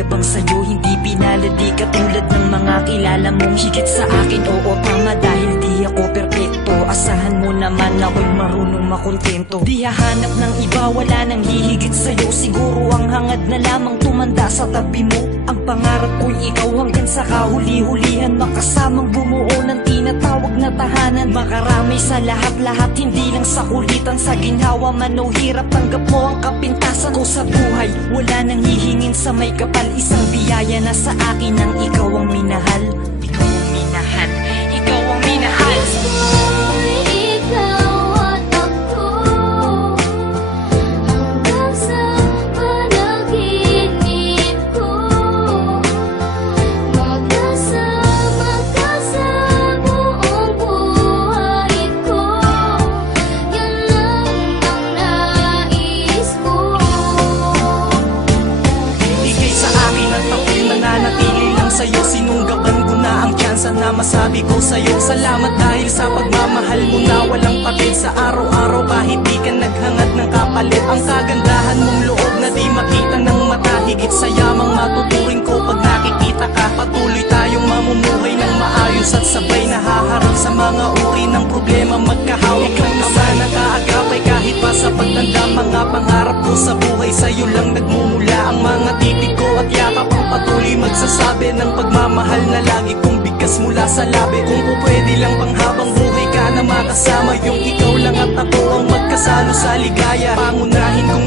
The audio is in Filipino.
yabang sa'yo, hindi pinalad. Di katulad ng mga kilala mong higit sa akin. Oo, tama, dahil di ako perpekto. Asahan mo naman ako'y marunong makontento. Di hahanap ng iba, wala nang hihigit sa'yo. Siguro ang hangad na lamang tumanda sa tabi mo. Ang pangarap ko'y ikaw hanggang sa kahuli-hulihan, makasamang bumuo ng tinatawag na tahanan. Makaramay sa lahat-lahat, hindi lang sa kulitan. Sa ginhawa man o hirap, tanggap mo ang kapintasan ko sa buhay. Wala nang hihingin sa may kapal, isang biyaya na sa akin ang ikaw ang minahal. Ikaw ang minahal, ikaw ang minahal. Sa'yo, sinunggaban ko na ang tsansa na masabi ko sa'yo. Salamat dahil sa pagmamahal mo na walang patid. Sa araw-araw kahit di ka naghangad ng kapalit. Ang kagandahan mong loob na di makita ng mata. Higit sa yamang matuturing ko pag nakikita ka. Patuloy tayong mamumuhay ng maayos at sabay nahaharap sa mga uri ng problema. Magkahawak ng ama na kaagapay kahit pa sa pagtanda. Mga pangarap ko sa buhay sa'yo lang nagmumula. Ang mga titig ko at yakap ang patuloy magsasabi ng pagmamahal na lagi kong bigkas mula sa labi. Kung pwede lang pang habang buhay ka na makasama, yung ikaw lang at ako ang magkasalo sa ligaya. Pangunahin kong